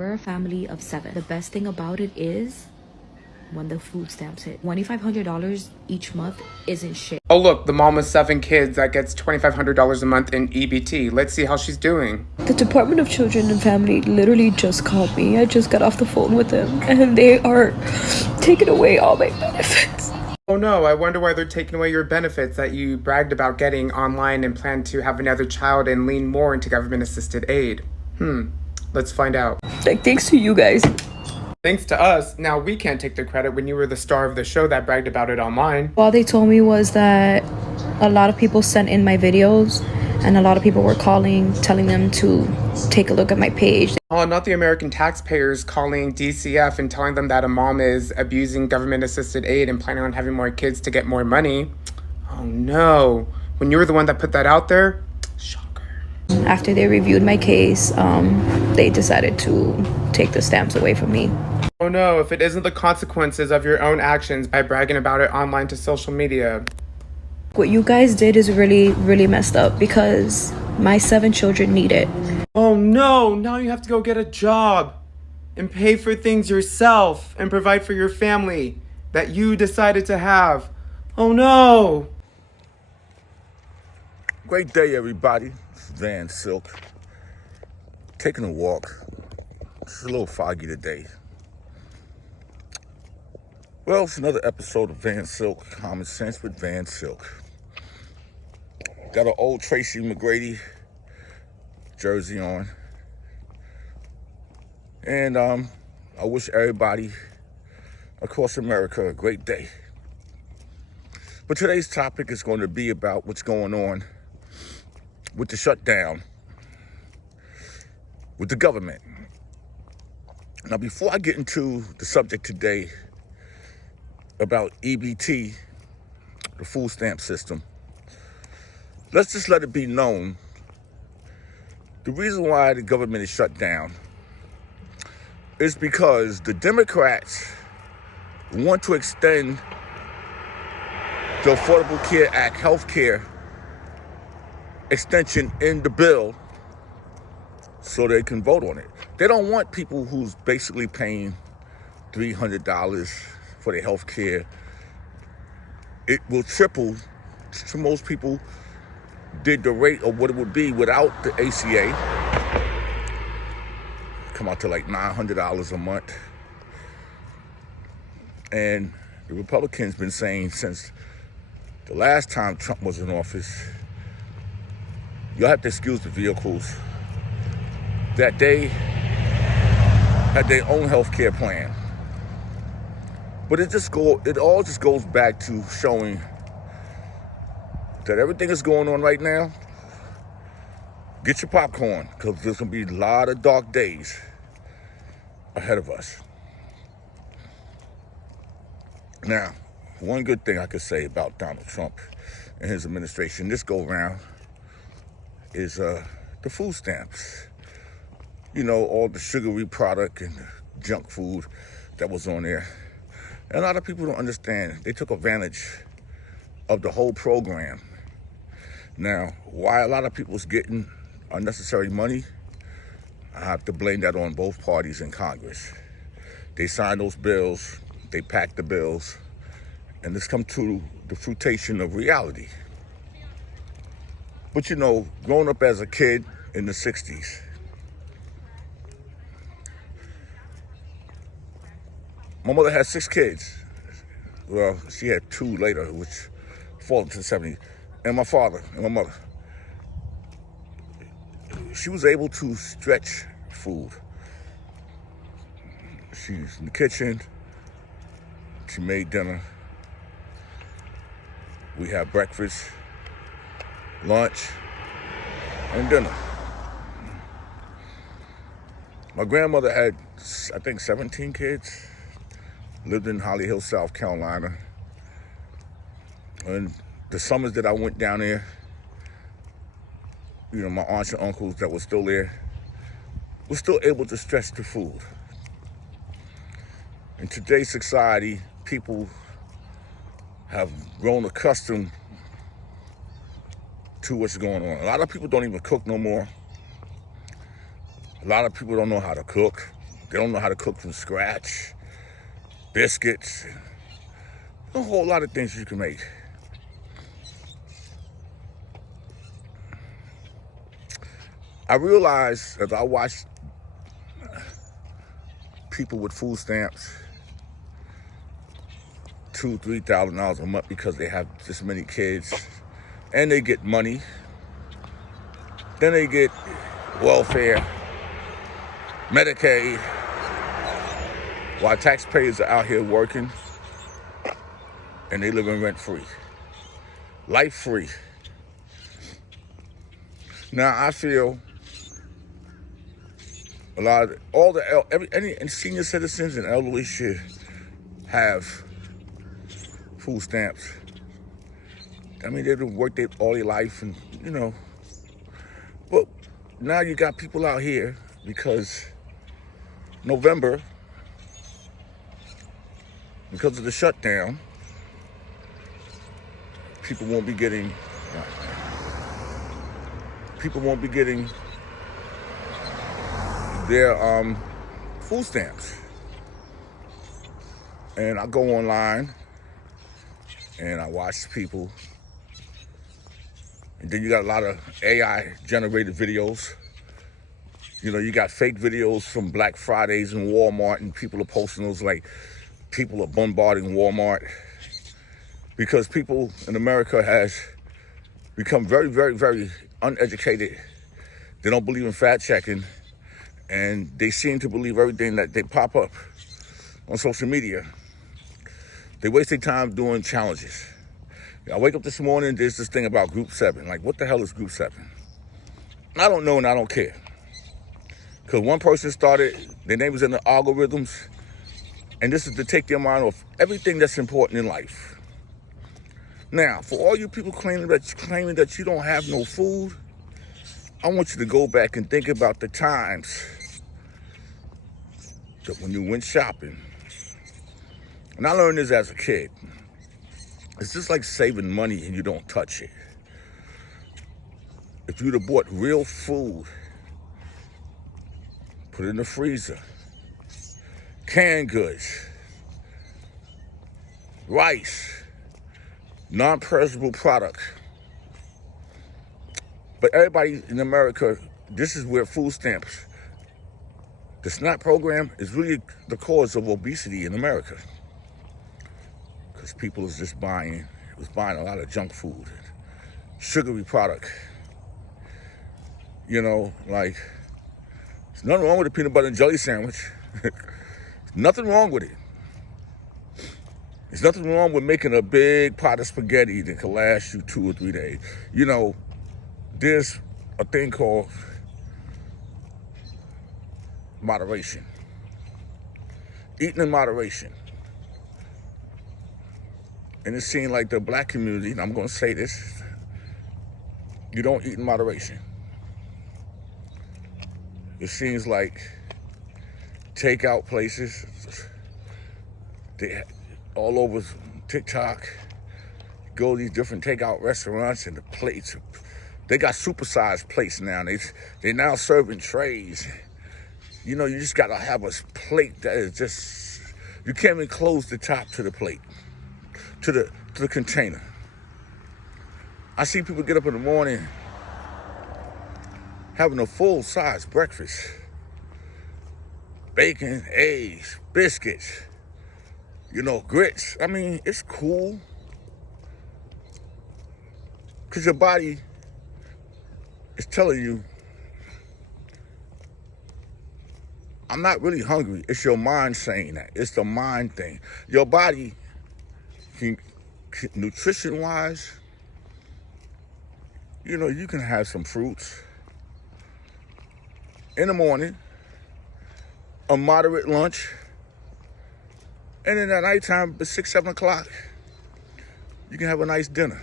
We're a family of 7. The best thing about it is when the food stamps hit. $2,500 each month isn't shit. Oh look, the mom with 7 kids that gets $2,500 a month in EBT. Let's see how she's doing. The Department of Children and Family literally just called me. I just got off the phone with them and they are taking away all my benefits. Oh no, I wonder why they're taking away your benefits that you bragged about getting online and plan to have another child and lean more into government-assisted aid. Let's find out. Like, thanks to you guys. Thanks to us, now we can't take the credit when you were the star of the show that bragged about it online. All they told me was that a lot of people sent in my videos and a lot of people were calling, telling them to take a look at my page. Oh, not the American taxpayers calling DCF and telling them that a mom is abusing government-assisted aid and planning on having more kids to get more money. Oh no, when you were the one that put that out there, shocker. After they reviewed my case, they decided to take the stamps away from me. Oh no, if it isn't the consequences of your own actions by bragging about it online to social media. What you guys did is really, really messed up because my 7 children need it. Oh no, now you have to go get a job and pay for things yourself and provide for your family that you decided to have. Oh no. Great day, everybody. It's Van Silk. Taking a walk. It's a little foggy today. Well, it's another episode of Van Silk, Common Sense with Van Silk. Got an old Tracy McGrady jersey on. And I wish everybody across America a great day. But today's topic is going to be about what's going on with the shutdown, with the government. Now, before I get into the subject today about EBT, the food stamp system, let's just let it be known the reason why the government is shut down is because the Democrats want to extend the Affordable Care Act health care extension in the bill so they can vote on it. They don't want people who's basically paying $300 for their health care. It will triple to most people did the rate of what it would be without the ACA. Come out to like $900 a month. And the Republicans been saying since the last time Trump was in office, you'll have to excuse the vehicles, that they had their own health care plan. But it all just goes back to showing that everything that's going on right now, get your popcorn, because there's going to be a lot of dark days ahead of us. Now, one good thing I could say about Donald Trump and his administration this go around is the food stamps. You know, all the sugary product and junk food that was on there. And a lot of people don't understand. They took advantage of the whole program. Now, why a lot of people's getting unnecessary money, I have to blame that on both parties in Congress. They signed those bills, they packed the bills, and it's come to the fruition of reality. But you know, growing up as a kid in the 60s, my mother had 6 kids. Well, she had 2 later, which fall into the 70s. And my father and my mother. She was able to stretch food. She's in the kitchen. She made dinner. We had breakfast, lunch, and dinner. My grandmother had, I think, 17 kids. Lived in Holly Hill, South Carolina. And the summers that I went down there, you know, my aunts and uncles that were still there were still able to stretch the food. In today's society, people have grown accustomed to what's going on. A lot of people don't even cook no more. A lot of people don't know how to cook. They don't know how to cook from scratch. Biscuits, a whole lot of things you can make. I realized as I watched people with food stamps, $2,000-$3,000 a month because they have this many kids, and they get money. Then they get welfare, Medicaid, while taxpayers are out here working and they living rent-free, life-free. Now I feel a lot of any senior citizens and elderly should have food stamps. I mean, they've worked all their life, and but now you got people out here because November, because of the shutdown, people won't be getting their food stamps. And I go online and I watch people. And then you got a lot of AI generated videos. You got fake videos from Black Fridays in Walmart, and people are posting those like people are bombarding Walmart because people in America has become very, very, very uneducated. They don't believe in fact checking, and they seem to believe everything that they pop up on social media. They waste their time doing challenges. I wake up this morning, there's this thing about Group 7. Like, what the hell is Group 7? I don't know, and I don't care. Because one person started, their name was in the algorithms, and this is to take their mind off everything that's important in life. Now, for all you people claiming that you don't have no food, I want you to go back and think about the times that when you went shopping. And I learned this as a kid. It's just like saving money and you don't touch it. If you'd have bought real food, put it in the freezer, canned goods, rice, non-perishable products. But everybody in America, this is where food stamps, the SNAP program is really the cause of obesity in America. Because people was buying a lot of junk food, sugary product. Like, there's nothing wrong with a peanut butter and jelly sandwich. Nothing wrong with it. There's nothing wrong with making a big pot of spaghetti that can last you 2 or 3 days. There's a thing called moderation. Eating in moderation. And it seems like the black community, and I'm going to say this, you don't eat in moderation. It seems like takeout places, they all over TikTok, go to these different takeout restaurants, and the plates, they got supersized plates now. They now serving trays. You just got to have a plate that is just, you can't even close the top to the plate, to the container. I see people get up in the morning having a full-size breakfast. Bacon, eggs, biscuits, grits. I mean, it's cool. Because your body is telling you, I'm not really hungry. It's your mind saying that. It's the mind thing. Your body, nutrition-wise, you can have some fruits in the morning, a moderate lunch, and then at nighttime, at 6, 7 o'clock, you can have a nice dinner.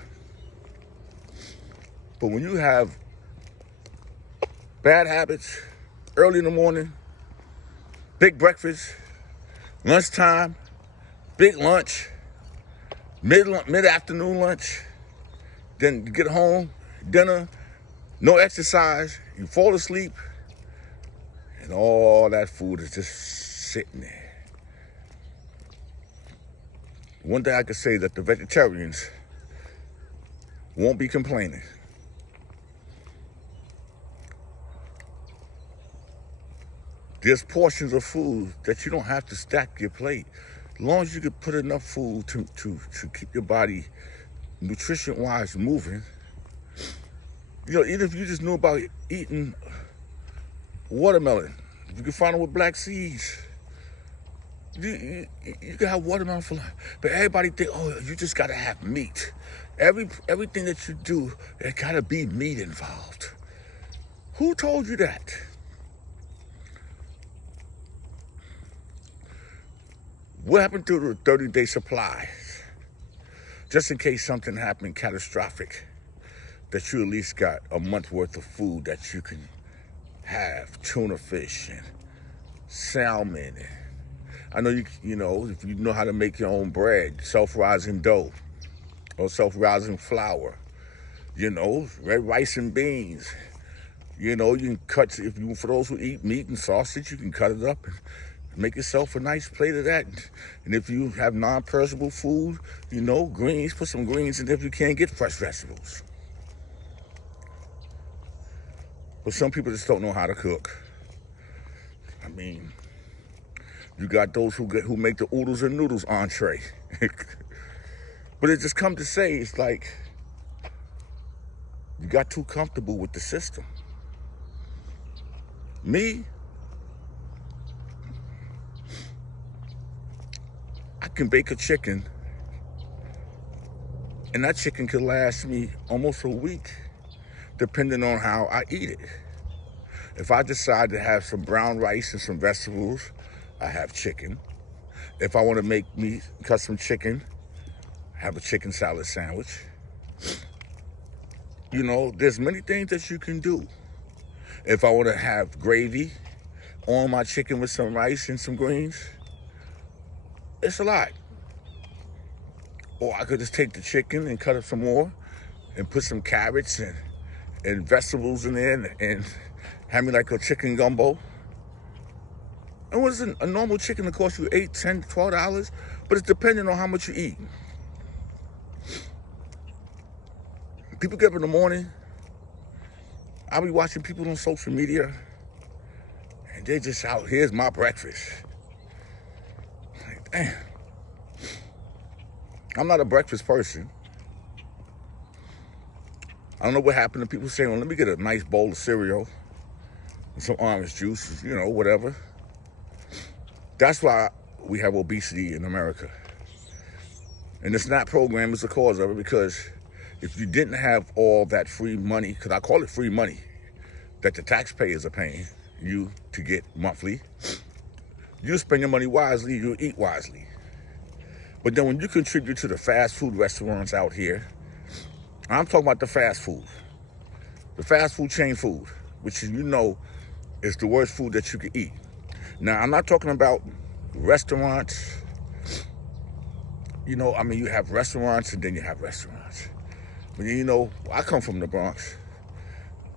But when you have bad habits, early in the morning, big breakfast, lunchtime, big lunch, mid-afternoon lunch, then you get home, dinner, no exercise, you fall asleep, And all that food is just sitting there. One thing I could say is that the vegetarians won't be complaining. There's portions of food that you don't have to stack your plate. As long as you can put enough food to keep your body nutrition-wise moving. You know, even if you just knew about eating watermelon, you can find it with black seeds. You can have watermelon for life. But everybody think, oh, you just gotta have meat. Everything that you do, there gotta be meat involved. Who told you that? What happened to the 30-day supply? Just in case something happened catastrophic, that you at least got a month worth of food that you can have tuna fish and salmon. I know you know, if you know how to make your own bread, self-rising dough or self-rising flour, you know, red rice and beans. You know, you can cut, for those who eat meat and sausage, you can cut it up and make yourself a nice plate of that. And if you have non-perishable food, you know, greens, put some greens in there if you can't get fresh vegetables. But some people just don't know how to cook. I mean, you got those who make the oodles and noodles entree. But it just come to say, it's like, you got too comfortable with the system. Me, I can bake a chicken, and that chicken could last me almost a week, depending on how I eat it. If I decide to have some brown rice and some vegetables, I have chicken. If I want to make me custom chicken, have a chicken salad sandwich. You know, there's many things that you can do. If I want to have gravy on my chicken with some rice and some greens, it's a lot. Or I could just take the chicken and cut up some more and put some carrots and vegetables in there and have me like a chicken gumbo. And what is a normal chicken that costs you $8, $10, $12? But it's depending on how much you eat. People get up in the morning, I'll be watching people on social media, and they're just out, here's my breakfast. Like, damn. I'm not a breakfast person. I don't know what happened to people saying, well, let me get a nice bowl of cereal and some orange juice, you know, whatever. That's why we have obesity in America. And the SNAP program is the cause of it, because if you didn't have all that free money, because I call it free money, that the taxpayers are paying you to get monthly, you spend your money wisely, you eat wisely. But then when you contribute to the fast food restaurants out here, I'm talking about the fast food chain food, which you know is the worst food that you can eat. Now, I'm not talking about restaurants. You know, I mean, you have restaurants and then you have restaurants. But you know, I come from the Bronx.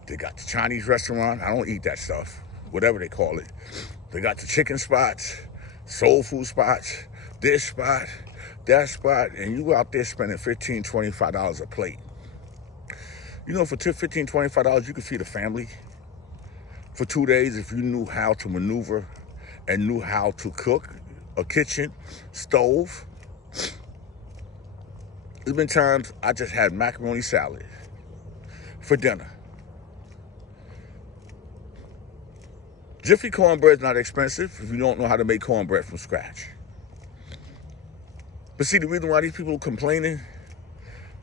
They got the Chinese restaurant. I don't eat that stuff, whatever they call it. They got the chicken spots, soul food spots, this spot, that spot, and you out there spending $15, $25 a plate. You know, for $15, $25, you could feed a family for 2 days if you knew how to maneuver and knew how to cook, a kitchen, stove. There's been times I just had macaroni salad for dinner. Jiffy cornbread's not expensive if you don't know how to make cornbread from scratch. But see, the reason why these people are complaining,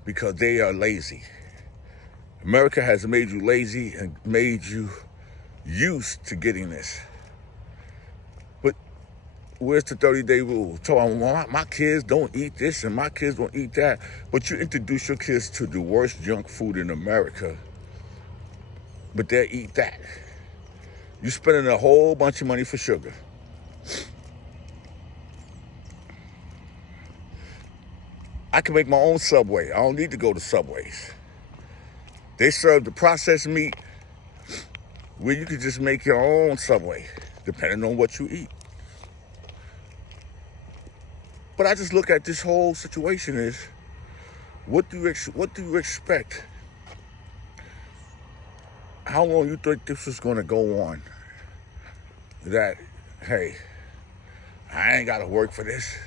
because they are lazy. America has made you lazy and made you used to getting this. But where's the 30-day rule? So my kids don't eat this and my kids don't eat that. But you introduce your kids to the worst junk food in America, but they eat that. You're spending a whole bunch of money for sugar. I can make my own Subway. I don't need to go to Subways. They serve the processed meat where you could just make your own Subway, depending on what you eat. But I just look at this whole situation as, what do you expect? How long you think this is going to go on? That, hey, I ain't got to work for this.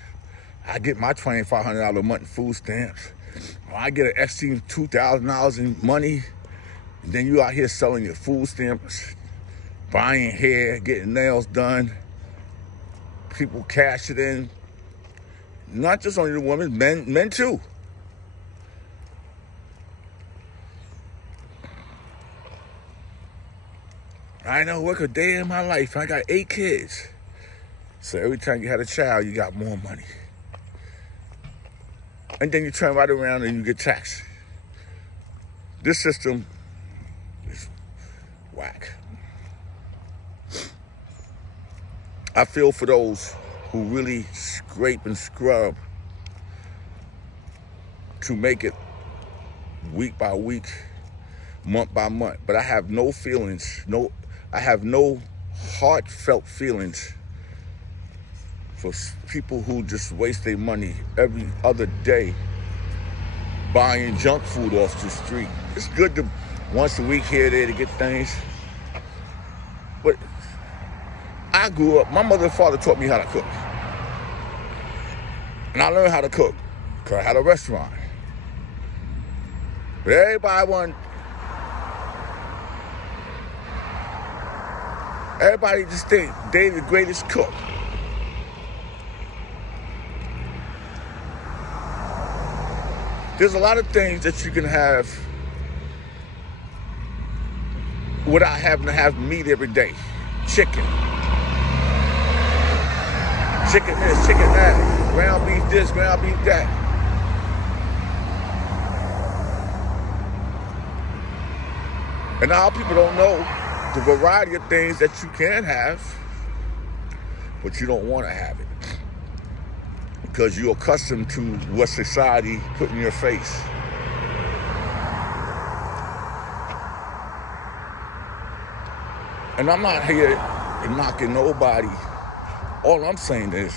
I get my $2,500 a month in food stamps. Or I get an extra $2,000 in money. And then you out here selling your food stamps, buying hair, getting nails done. People cash it in. Not just only the women, men too. I know work a day in my life. I got 8 kids. So every time you had a child, you got more money. And then you turn right around and you get taxed. This system is whack. I feel for those who really scrape and scrub to make it week by week, month by month. But I have no feelings, I have no heartfelt feelings for people who just waste their money every other day buying junk food off the street. It's good to once a week here or there to get things. But I grew up, my mother and father taught me how to cook. And I learned how to cook because I had a restaurant. But everybody just think they the greatest cook. There's a lot of things that you can have without having to have meat every day. Chicken this, chicken that, ground beef this, ground beef that. And now people don't know the variety of things that you can have, but you don't want to have it because you're accustomed to what society put in your face. And I'm not here knocking nobody. All I'm saying is,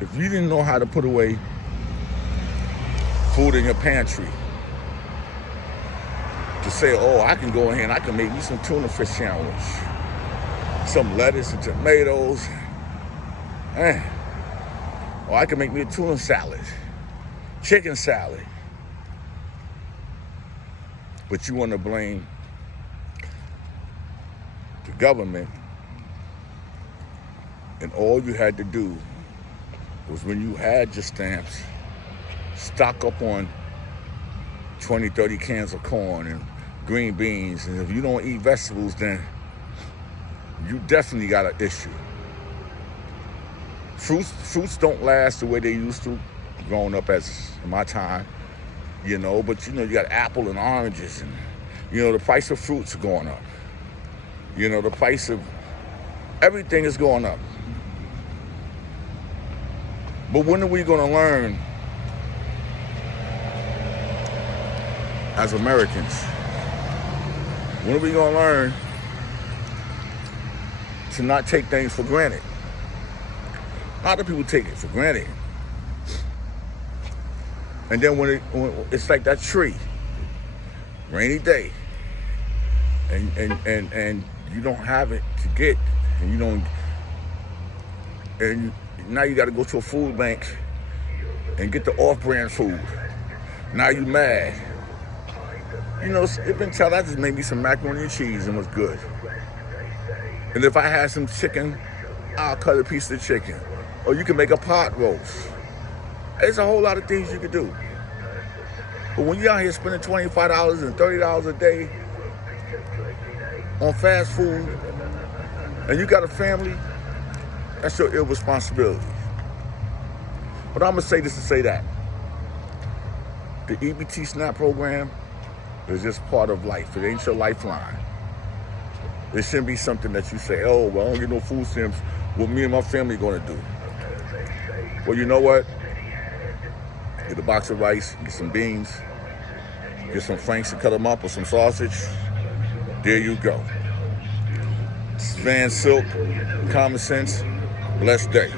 if you didn't know how to put away food in your pantry, to say, oh, I can go in here and I can make me some tuna fish sandwich, some lettuce and tomatoes, or I can make me a tuna salad, chicken salad. But you want to blame the government, and all you had to do was, when you had your stamps, stock up on 20, 30 cans of corn and green beans. And if you don't eat vegetables, then you definitely got an issue. Fruits don't last the way they used to growing up as in my time, but you got apple and oranges, and the price of fruits are going up. The price of everything is going up. But when are we going to learn as Americans? When are we going to learn to not take things for granted? A lot of people take it for granted. And then when it's like that tree, rainy day, and you don't have it to get, and now you got to go to a food bank and get the off-brand food. Now you mad. It been told I just made me some macaroni and cheese and was good. And if I had some chicken, I'll cut a piece of the chicken. Or you can make a pot roast. There's a whole lot of things you can do. But when you're out here spending $25 and $30 a day on fast food, and you got a family, that's your irresponsibility. But I'm gonna say this to say that. The Ebt SNAP program is just part of life. It ain't your lifeline. It shouldn't be something that you say, oh, well, I don't get no food stamps. What me and my family gonna do? Well, you know what? Get a box of rice, get some beans, get some franks and cut them up, or some sausage. There you go. Van Silk, Common Sense, blessed day.